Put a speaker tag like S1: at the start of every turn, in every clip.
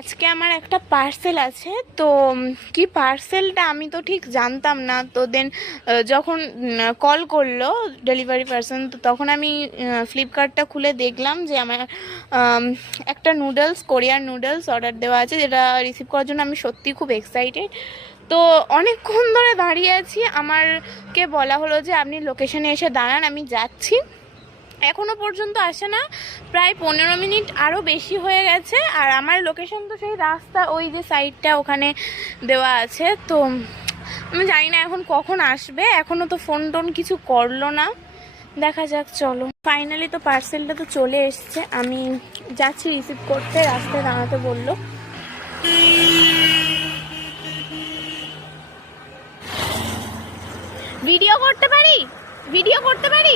S1: আজকে আমার একটা পার্সেল আছে, তো কি পার্সেলটা আমি তো ঠিক জানতাম না। তো দেন যখন কল করল ডেলিভারি পার্সন তো তখন আমি ফ্লিপকার্টটা খুলে দেখলাম যে আমার একটা নুডলস কোরিয়ার নুডলস অর্ডার দেওয়া আছে, যেটা রিসিভ করার জন্য আমি সত্যি খুব এক্সাইটেড তো, অনেকক্ষণ ধরে দাঁড়িয়ে আছি। আমারকে বলা হলো যে, আপনি লোকেশনে এসে দাঁড়ান, আমি যাচ্ছি। এখনও পর্যন্ত আসে না। প্রায় পনেরো মিনিট আরও বেশি হয়ে গেছে। আর আমার লোকেশন তো সেই রাস্তা, ওই যে সাইডটা ওখানে দেওয়া আছে। তো আমি জানি না এখন কখন আসবে। এখনও তো ফোন টোন কিছু করল না। দেখা যাক, চলো। ফাইনালি তো পার্সেলটা তো চলে এসছে। আমি যাচ্ছি রিসিভ করতে। রাস্তায় দাঁড়াতে বলল। ভিডিও করতে পারি? ভিডিও করতে পারি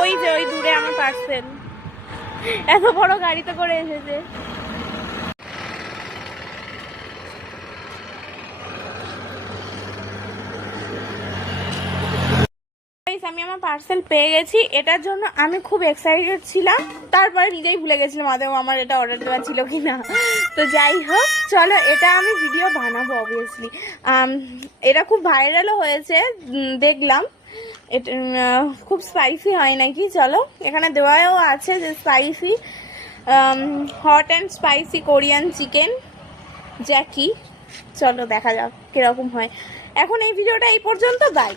S1: ওই যে ওই দূরে আমার পার্সেল। এত বড় গাড়িতে করে এসেছে। আমি আমার পার্সেল পেয়ে গেছি। এটার জন্য আমি খুব এক্সাইটেড ছিলাম। তারপরে নিজেই ভুলে গেছিলাম আদৌ আমার এটা অর্ডার দেওয়া ছিল কি না তো যাই হোক, চলো, এটা আমি ভিডিও বানাবো অবভিয়াসলি এটা খুব ভাইরালও হয়েছে দেখলাম। এটা খুব স্পাইসি হয় নাকি? চলো, এখানে দেওয়াও আছে যে spicy hot and spicy Korean chicken Jackie চলো, দেখা যাক কীরকম হয়। এখন এই ভিডিওটা এই পর্যন্ত বাই